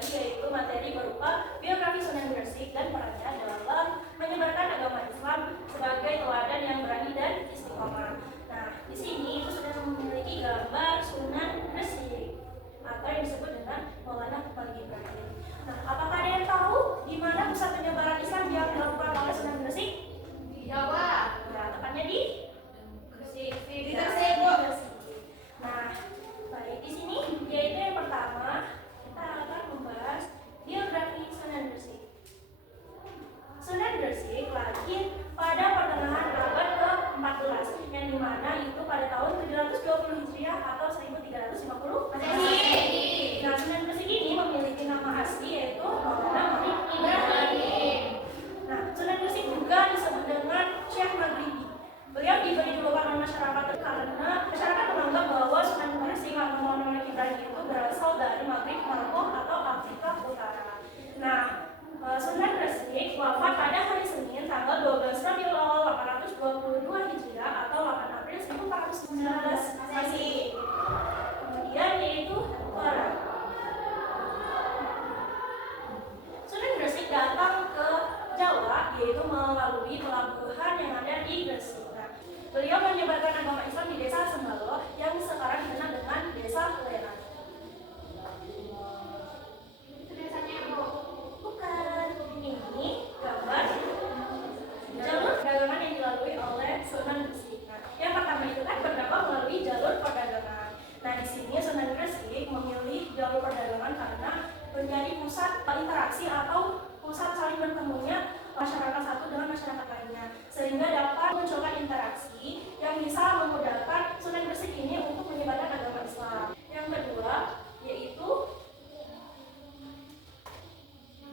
dipelajari, yaitu materi berupa biografi Sunan Gresik dan perannya dalam menyebarkan agama Islam sebagai teladan yang berani dan istiqomah. Nah, di sini itu sudah memiliki gambar Sunan Gresik atau yang disebut dengan Maulana Kepala Ibrahim. Nah, apakah ada yang tahu di mana pusat penyebaran Islam yang dilakukan oleh Sunan Gresik? Di Jawa. Ya, tepatnya di Gresik. Di Gresik. Nah, baik, di sini yaitu yang pertama kita akan membahas biografi Sunan Gresik. Sunan Gresik lahir pada pertengahan abad ke-14 yang dimana itu pada tahun 720 Hijriah atau 1350 Masehi. Nah, Sunan Gresik ini memiliki nama asli yaitu Maulana Ibrahim. Nah, Sunan Gresik juga disebut dengan Syekh Maghribi. Beliau diberi julukan oleh masyarakat karena masyarakat menganggap bahwa Sunan Gresik atau Maulana Ibrahim itu berasal dari Maghrib, Maroko atau Afrika Utara. Nah, Sunan Gresik wafat pada hari Senin tanggal 12 Rabiul Awal 822 Hijriah atau 8 April 1419 Masehi. Kemudian yaitu orang Sunan Gresik datang ke Jawa yaitu melalui pelabuhan yang ada di Gresik. Nah, beliau menyebarkan agama Islam di desa Sembalo yang sekarang dikenal dengan desa Leran. Itu desanya, Bu. Bukan, ini gambar jalur perdagangan yang dilalui oleh Sunan Gresik. Nah, yang pertama itu kan berdakwah melalui jalur perdagangan. Nah, di sini Sunan Gresik memilih jalur perdagangan karena menjadi pusat interaksi atau pusat saling bertemunya masyarakat satu dengan masyarakat lainnya, sehingga dapat memunculkan interaksi yang bisa memudahkan Sunan Gresik ini untuk menyebarkan agama Islam. Yang kedua yaitu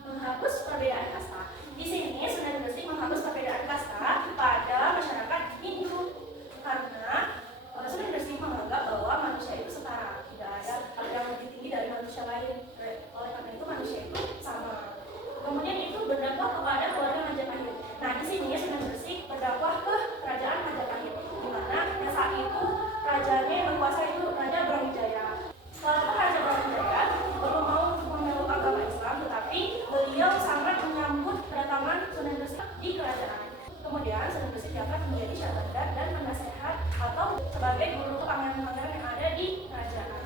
menghapus perbedaan kasta. Di sini Sunan Gresik menghapus perbedaan kasta pada masyarakat Hindu karena Sunan Gresik menganggap bahwa manusia itu setara, tidak ada yang lebih tinggi dari manusia lain. Oleh karena itu manusia itu sama. Kemudian itu berdakwah kepada keluarga Majapahit. Nah, di sini Sunan Gresik berdakwah ke kerajaan Majapahit, di mana saat itu rajanya yang berkuasa itu Raja Brawijaya. Walaupun Raja Brawijaya belum mau memeluk agama Islam, tetapi beliau sangat menyambut kedatangan Sunan Gresik di kerajaan. Kemudian Sunan Gresik diangkat menjadi syahbandan dan penasehat atau sebagai guru pangeran-pangeran yang ada di kerajaan.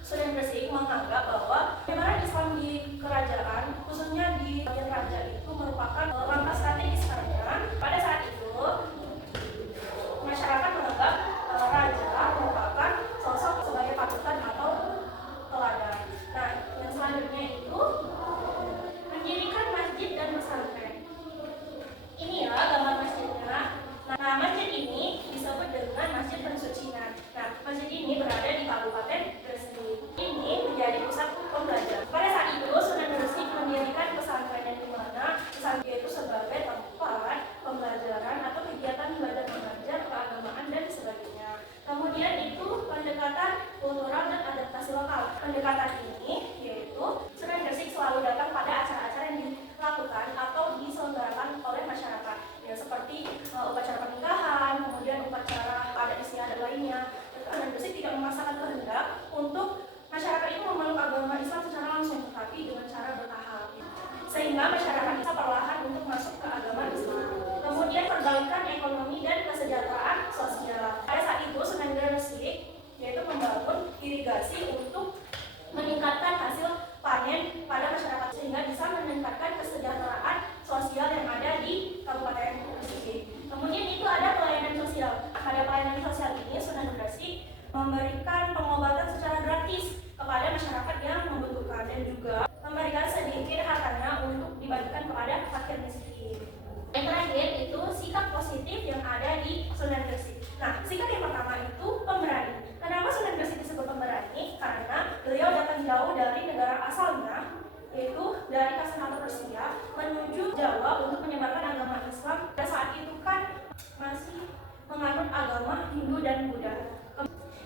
Sunan Gresik menganggap bahwa penyebaran Islam di kerajaan, khususnya di bagian raja itu merupakan langkah strategis karena pada saat itu masyarakat menganggap raja merupakan sosok sebagai panutan atau teladan. Nah, yang selanjutnya itu mendirikan masjid dan pesantren. Ini ya gambar masjidnya. Nah, masjid ini disebut dengan Masjid Pensucian. Nah, masjid ini berada di Kabupaten Gresik. Ini menjadi pusat pembelajaran. Pada saat itu Sunan Gresik mendirikan pesantren yang dimana pesantren itu sebagai tempat pembelajaran atau kegiatan belajar mengajar keagamaan dan sebagainya. Kemudian itu pendekatan kultural dan adaptasi lokal. Pendekatan ini yaitu Sunan Gresik selalu datang pada acara-acara yang dilakukan atau diselenggarakan oleh masyarakat, ya seperti upacara pernikahan, kemudian upacara adat istiadat lainnya. Sunan Gresik tidak memaksakan kehendak untuk masyarakat itu memeluk agama Islam secara langsung, tetapi dengan cara bertahap, sehingga masyarakat bisa perlahan untuk masuk ke agama Islam. Kemudian perbaikan ekonomi dan kesejahteraan sosial. Pada saat itu Sunan Gresik yaitu membangun irigasi untuk meningkatkan hasil panen pada masyarakat sehingga bisa meningkatkan kesejahteraan sosial yang ada di Kabupaten Gresik. Kemudian itu ada pelayanan sosial. Pada pelayanan sosial ini Sunan Gresik memberikan pengobatan secara gratis kepada masyarakat yang membutuhkan dan juga memberikan sedikit hartanya untuk dibagikan kepada fakir miskin. Yang terakhir itu sikap positif yang ada di Sunan Gresik. Nah, sikap yang pertama itu pemberani. Kenapa Sunan Gresik disebut pemberani? Karena beliau datang jauh dari negara asalnya, yaitu dari Kasenatu Persia menuju Jawa untuk menyebarkan agama Islam. Pada saat itu kan masih menganut agama Hindu dan Buddha.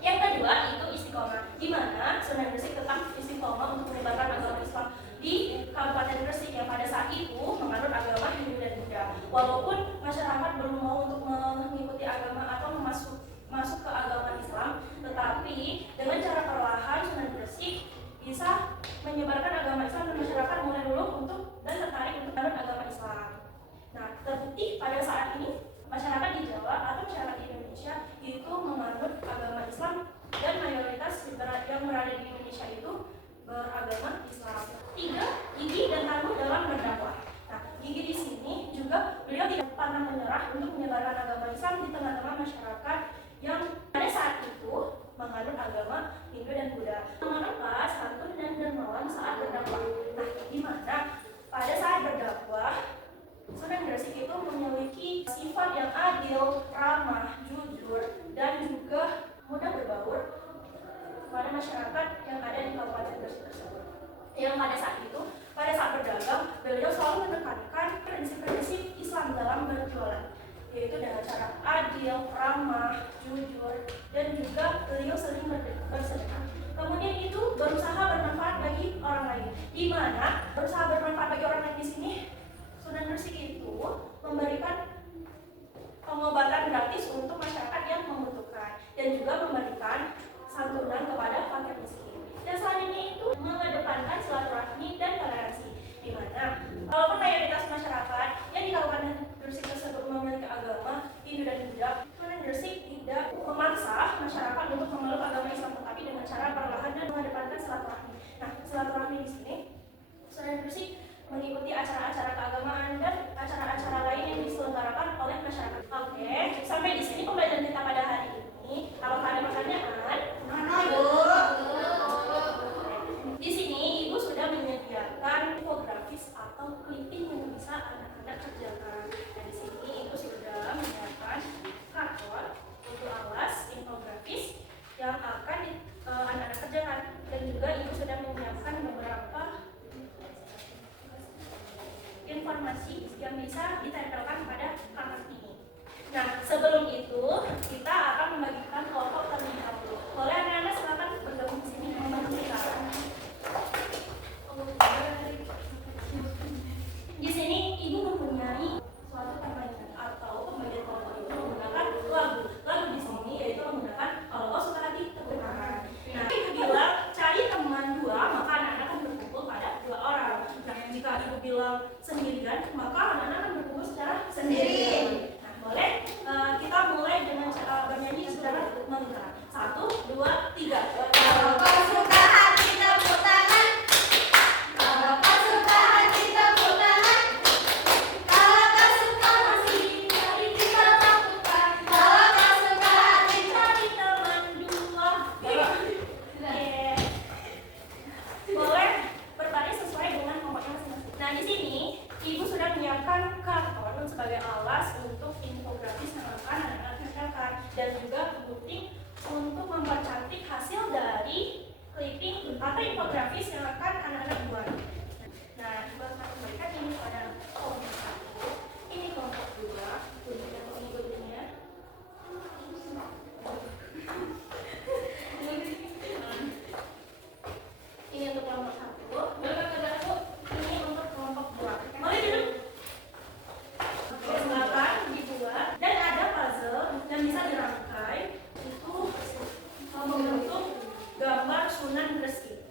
Yang kedua itu istiqomah, di mana Sunan Gresik tetap istiqomah untuk menyebarkan agama Islam di Kabupaten Gresik yang pada saat itu menganut agama Hindu dan Buddha. Walaupun masyarakat belum mau untuk mengikuti agama atau masuk ke agama Islam, tetapi dengan cara perlahan Sunan Gresik bisa Gresik tersebut. Yang pada saat berdagang, beliau selalu menekankan prinsip-prinsip Islam dalam berjualan, yaitu dengan cara adil, ramah, jujur, dan juga beliau sering bersedekah. Kemudian itu berusaha bermanfaat bagi orang lain. Di mana berusaha bermanfaat bagi orang lain di sini, Sunan Gresik itu memberikan pengobatan gratis untuk masyarakat yang membutuhkan dan juga memberikan santunan kepada fakir miskin. Dan selanjutnya itu mengedepankan silaturahmi dan toleransi, di mana walaupun mayoritas masyarakat yang di Kabupaten Gresik tersebut memiliki agama Hindu dan Buddha, Sunan Gresik tidak memaksa masyarakat untuk memeluk agama Islam, tetapi dengan cara perlahan dan mengedepankan silaturahmi. Nah, silaturahmi di sini Sunan Gresik mengikuti acara-acara keagamaan dan acara-acara lain yang diselenggarakan oleh masyarakat. Oke, sampai di sini pembelajaran kita pada hari ini. Apakah ada pertanyaan? Di sini Ibu sudah menyediakan infografis atau clipping yang bisa anak-anak kerjakan. Dan di sini Ibu sudah menyiapkan karton untuk alas infografis yang akan anak-anak kerjakan, dan juga Ibu sudah menyiapkan beberapa informasi yang bisa ditempelkan pada kertas ini. Nah, sebelum itu kita akan membagikan kelompok terlebih dahulu. Boleh anak-anak silakan bergabung di sini membantu kita. Di sini Ibu mempunyai suatu permainan atau pembagian kelompok itu menggunakan lagu. Lagu di sini yaitu menggunakan kalau kau suka hati tepuk tangan. Nah, Ibu bilang cari teman dua, maka anak-anak akan berkumpul pada dua orang. Nah, jika Ibu bilang sendirian, maka anak-anak akan berkumpul secara sendiri. Nah, boleh kita mulai dengan cara bernyanyi secara menggera. 1, 2, 3. Kalau kau suka hati tepuk tangan. Kalau kau suka hati tepuk tangan. Kalau kau suka masih cari kita lakukan. Kalau kau suka hati Cari teman dua. Oke. Boleh berbaris sesuai dengan kelompoknya masing-masing. Nah, di sini Ibu sudah menyiapkan karton sebagai alas untuk infografis yang akan anak-anak kerjakan, dan juga gunting untuk mempercantik hasil dari clipping atau infografis yang akan anak-anak buat. Nah, Ibu akan memberikan ini pada kelompok 1, ini kelompok 2, kemudian guntingnya. Ini untuk kelompok 1. Ini untuk kelompok 2. Boleh duduk? Oke, silakan dibuat. Dan ada puzzle yang bisa dirangkai itu membentuk gambar Sunan Gresik.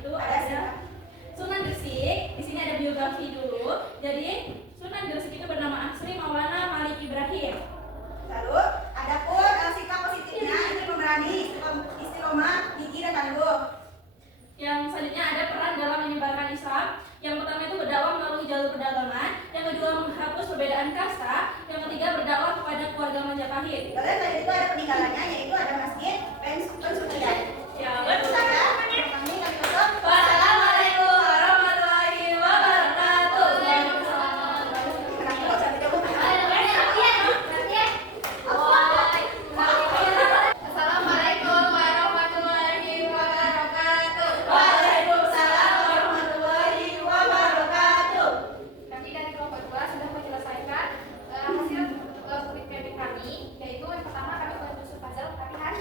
itu ada Sunan Gresik. Di sini ada biografi dulu. Jadi Sunan Gresik itu bernama asli Maulana Malik Ibrahim. Lalu adapun sikap positifnya ini pemberani, istiqomah, gigih dan tangguh. Yang selanjutnya ada peran dalam menyebarkan Islam. Yang pertama itu berdakwah melalui jalur perdagangan. Yang kedua menghapus perbedaan kasta. Yang ketiga berdakwah kepada keluarga Majapahit. Lalu tadi itu ada peninggalannya, yaitu ada masjid Pensucian. Ya, betul. Kami tutup. Wassalamualaikum warahmatullahi wabarakatuh. Assalamualaikum warahmatullahi wabarakatuh. Waalaikumsalam warahmatullahi wabarakatuh. Kami dari kelompok 2 sudah menyelesaikan hasil uji PB kami, yaitu yang pertama kami menyusun puzzle latihan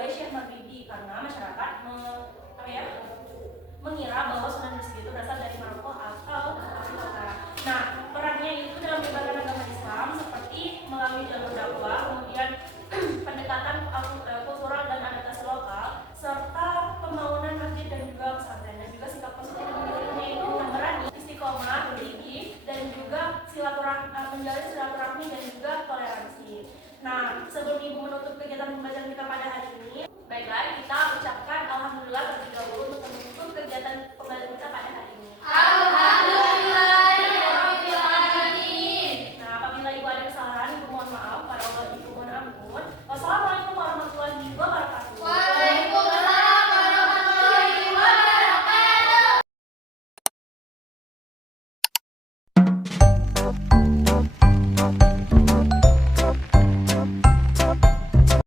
sebagai Syekh Maghribi karena masyarakat mengira bahwa Sunan Musi itu berasal dari Maroko